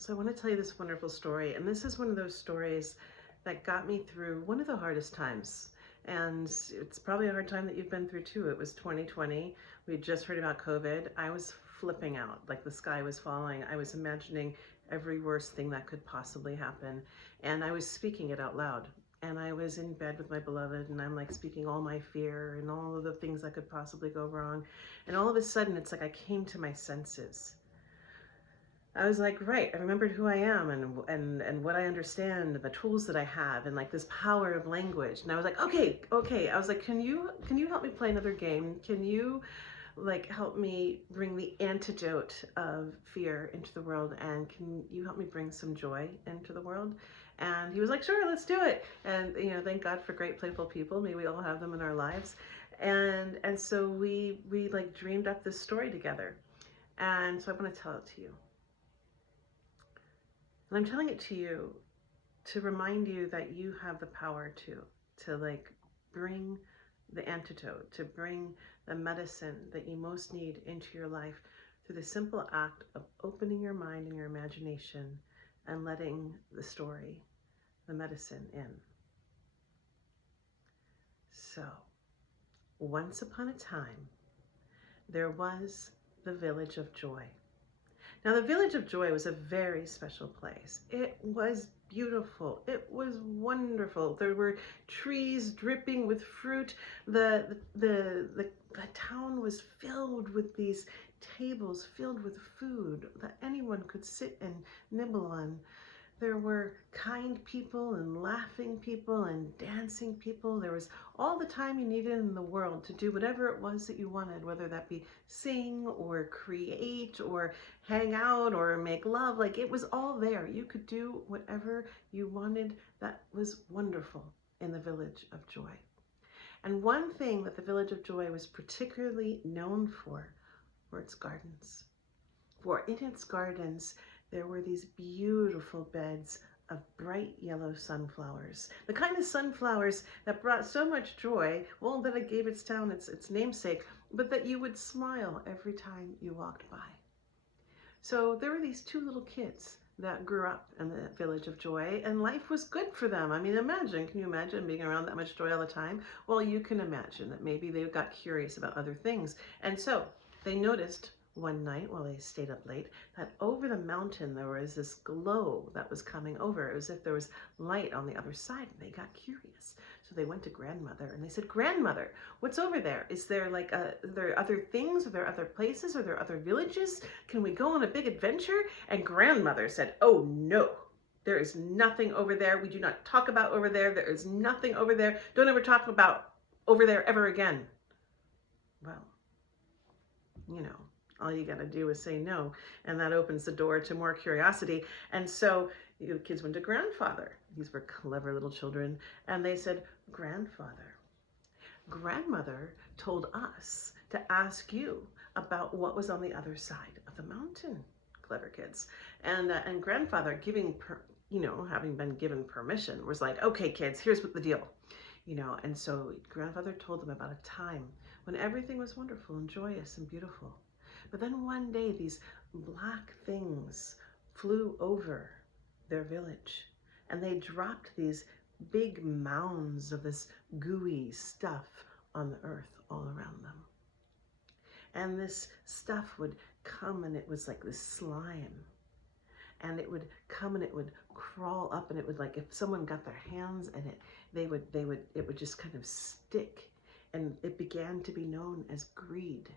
So I want to tell you this wonderful story, and this is one of those stories that got me through one of the hardest times. And it's probably a hard time that you've been through too. It was 2020. We had just heard about COVID. I was flipping out, like the sky was falling. I was imagining every worst thing that could possibly happen, and I was speaking it out loud. And I was in bed with my beloved, and I'm like speaking all my fear and all of the things that could possibly go wrong. And all of a sudden, it's like I came to my senses. I was like, right, I remembered who I am and what I understand and the tools that I have and like this power of language. And I was like, okay. I was like, can you help me play another game? Can you like help me bring the antidote of fear into the world, and can you help me bring some joy into the world? And he was like, sure, let's do it. And thank God for great playful people. May we all have them in our lives. And so we like dreamed up this story together. And so I want to tell it to you. And I'm telling it to you to remind you that you have the power to like bring the antidote, to bring the medicine that you most need into your life through the simple act of opening your mind and your imagination and letting the story, the medicine in. So, once upon a time, there was the Village of Joy. Now, the Village of Joy was a very special place. It was beautiful. It was wonderful. There were trees dripping with fruit. The town was filled with these tables filled with food that anyone could sit and nibble on. There were kind people and laughing people and dancing people. There was all the time you needed in the world to do whatever it was that you wanted, whether that be sing or create or hang out or make love. Like, it was all there. You could do whatever you wanted. That was wonderful in the Village of Joy. And one thing that the Village of Joy was particularly known for were its gardens. For in its gardens, there were these beautiful beds of bright yellow sunflowers. The kind of sunflowers that brought so much joy, well, that it gave its town its namesake, but that you would smile every time you walked by. So there were these two little kids that grew up in the Village of Joy, and life was good for them. I mean, can you imagine being around that much joy all the time? Well, you can imagine that maybe they got curious about other things. And so they noticed one night while they stayed up late that over the mountain there was this glow that was coming over. It was as if there was light on the other side, and they got curious. So they went to grandmother and they said, "Grandmother, what's over there? Is there like are there other things? Are there other places? Are there other villages? Can we go on a big adventure?" And grandmother said, "Oh no, there is nothing over there. We do not talk about over there. There is nothing over there. Don't ever talk about over there ever again." Well, all you got to do is say no, and that opens the door to more curiosity. And so the kids went to grandfather. These were clever little children. And they said, "Grandfather, grandmother told us to ask you about what was on the other side of the mountain." Clever kids. And grandfather, having been given permission, was like, "Okay, kids, here's what the deal." And so grandfather told them about a time when everything was wonderful and joyous and beautiful. But then one day these black things flew over their village, and they dropped these big mounds of this gooey stuff on the earth all around them. And this stuff would come, and it was like this slime. And it would come and it would crawl up, and it would, like, if someone got their hands in it, it would just kind of stick. And it began to be known as greed.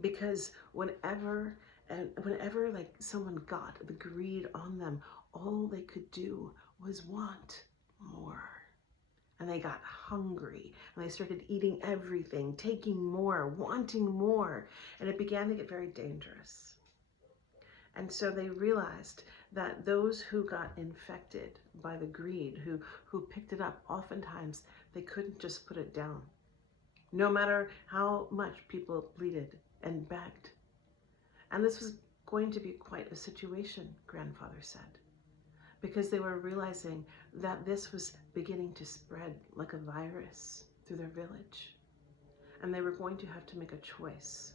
Because whenever like someone got the greed on them, all they could do was want more. And they got hungry, and they started eating everything, taking more, wanting more, and it began to get very dangerous. And so they realized that those who got infected by the greed, who picked it up, oftentimes they couldn't just put it down, no matter how much people pleaded and begged. And this was going to be quite a situation, grandfather said, because they were realizing that this was beginning to spread like a virus through their village. And they were going to have to make a choice.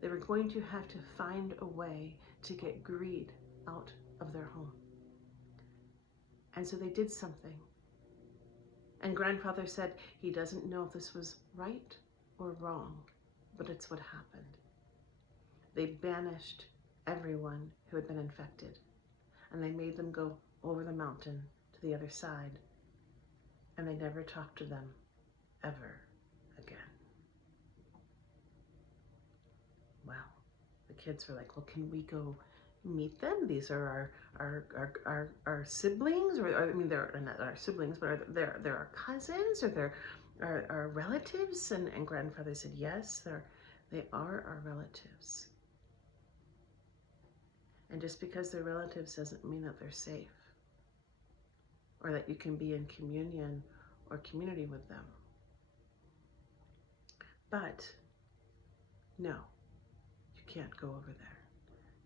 They were going to have to find a way to get greed out of their home. And so they did something. And grandfather said he doesn't know if this was right or wrong, but it's what happened. They banished everyone who had been infected, and they made them go over the mountain to the other side, and they never talked to them ever again. Well, the kids were like, well, can we go meet them? These are our siblings, or I mean, they're not our siblings, but they're our cousins, or they're our relatives. And grandfather said, yes, they are our relatives. And just because they're relatives doesn't mean that they're safe, or that you can be in communion or community with them. But no, you can't go over there.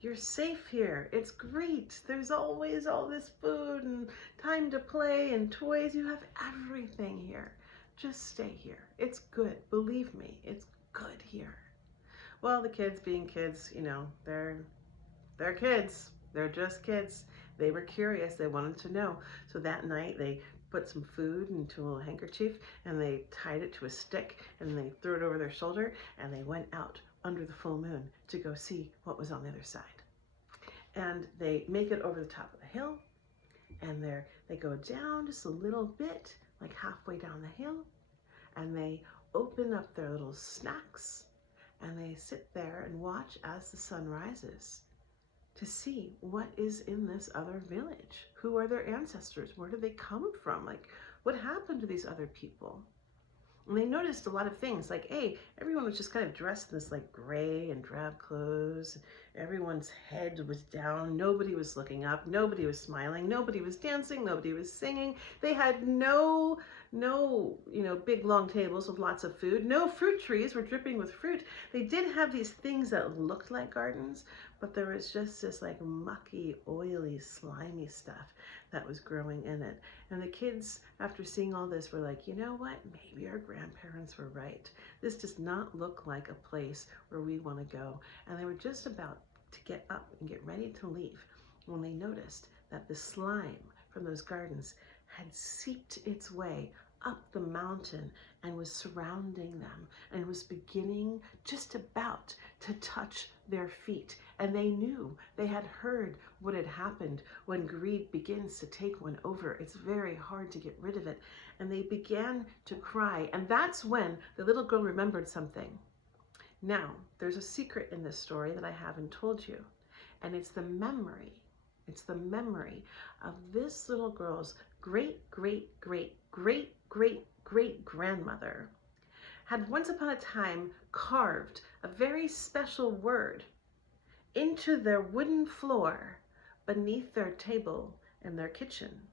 You're safe here. It's great. There's always all this food and time to play and toys. You have everything here. Just stay here. It's good. Believe me, it's good here. Well, the kids being kids, you know, they're kids. They're just kids. They were curious. They wanted to know. So that night they put some food into a little handkerchief and they tied it to a stick and they threw it over their shoulder and they went out under the full moon to go see what was on the other side. And they make it over the top of the hill, and they go down just a little bit, like halfway down the hill, and they open up their little snacks and they sit there and watch as the sun rises to see what is in this other village. Who are their ancestors? Where did they come from? Like, what happened to these other people? And they noticed a lot of things, like, hey, everyone was just kind of dressed in this like gray and drab clothes. Everyone's head was down. Nobody was looking up. Nobody was smiling. Nobody was dancing. Nobody was singing. They had no, big long tables with lots of food. No fruit trees were dripping with fruit. They did have these things that looked like gardens, but there was just this like mucky, oily, slimy stuff that was growing in it. And the kids, after seeing all this, were like, you know what? Maybe our grandparents were right. This does not look like a place where we want to go. And they were just about to get up and get ready to leave when they noticed that the slime from those gardens had seeped its way up the mountain and was surrounding them and was beginning just about to touch their feet. And they knew, they had heard what had happened when greed begins to take one over. It's very hard to get rid of it. And they began to cry. And that's when the little girl remembered something. Now, there's a secret in this story that I haven't told you. And it's the memory. It's the memory of this little girl's great-great-great-great-great-great-grandmother had once upon a time carved a very special word into their wooden floor beneath their table in their kitchen.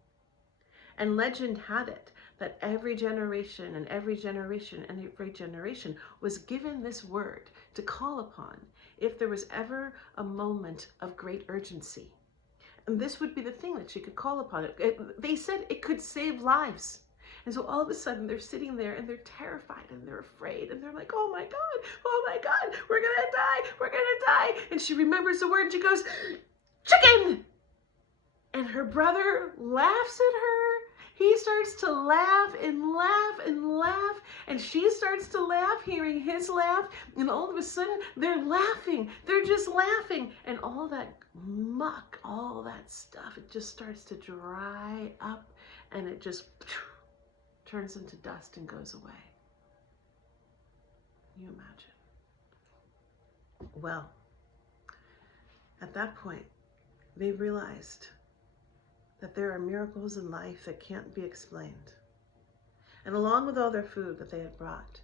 And legend had it that every generation and every generation and every generation was given this word to call upon if there was ever a moment of great urgency. And this would be the thing that she could call upon. They said it could save lives. And so all of a sudden they're sitting there and they're terrified and they're afraid and they're like, oh my God, we're gonna die. And she remembers the word and she goes, chicken. And her brother laughs at her. He starts to laugh and laugh and laugh, and she starts to laugh, hearing his laugh, and all of a sudden they're laughing. They're just laughing, and all that muck, all that stuff, it just starts to dry up, and it just turns into dust and goes away. Can you imagine? Well, at that point, they realized that there are miracles in life that can't be explained. And along with all their food that they had brought,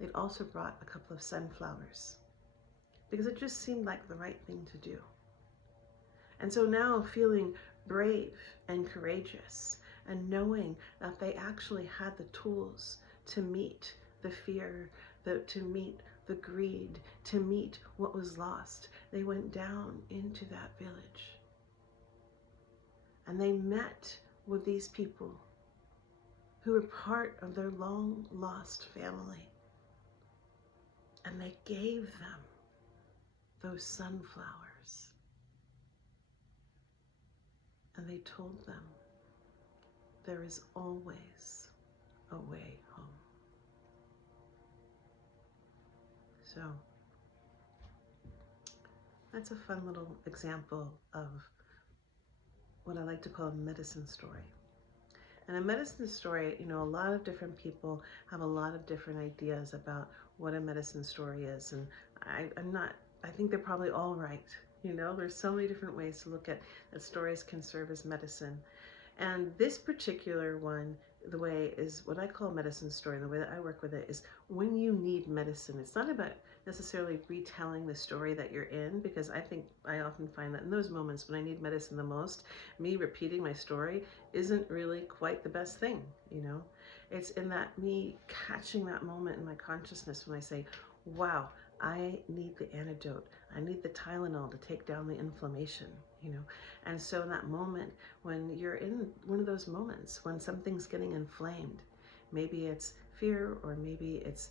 they'd also brought a couple of sunflowers because it just seemed like the right thing to do. And so now, feeling brave and courageous and knowing that they actually had the tools to meet the fear, to meet the greed, to meet what was lost, they went down into that village. And they met with these people who were part of their long lost family. And they gave them those sunflowers. I told them there is always a way home. So that's a fun little example of what I like to call a medicine story. And a medicine story, you know, a lot of different people have a lot of different ideas about what a medicine story is. And I think they're probably all right. You know, there's so many different ways to look at that stories can serve as medicine. And this particular one, the way is what I call a medicine story. The way that I work with it is when you need medicine. It's not about necessarily retelling the story that you're in, because I think I often find that in those moments when I need medicine the most, me repeating my story isn't really quite the best thing, you know? It's in that me catching that moment in my consciousness when I say, wow, I need the antidote. I need the Tylenol to take down the inflammation, you know? And so in that moment, when you're in one of those moments when something's getting inflamed, maybe it's fear, or maybe it's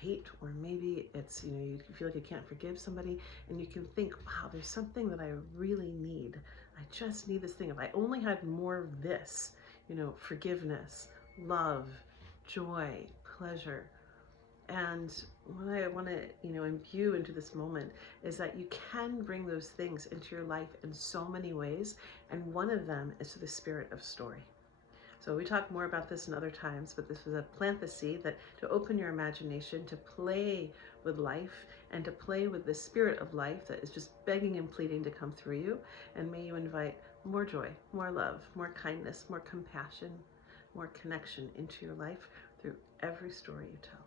hate, or maybe it's, you know, you feel like you can't forgive somebody, and you can think, wow, there's something that I really need. I just need this thing. If I only had more of this, you know, forgiveness, love, joy, pleasure. And what I want to, you know, imbue into this moment is that you can bring those things into your life in so many ways, and one of them is through the spirit of story. So we talk more about this in other times, but this was a plant the seed that to open your imagination, to play with life, and to play with the spirit of life that is just begging and pleading to come through you. And may you invite more joy, more love, more kindness, more compassion, more connection into your life through every story you tell.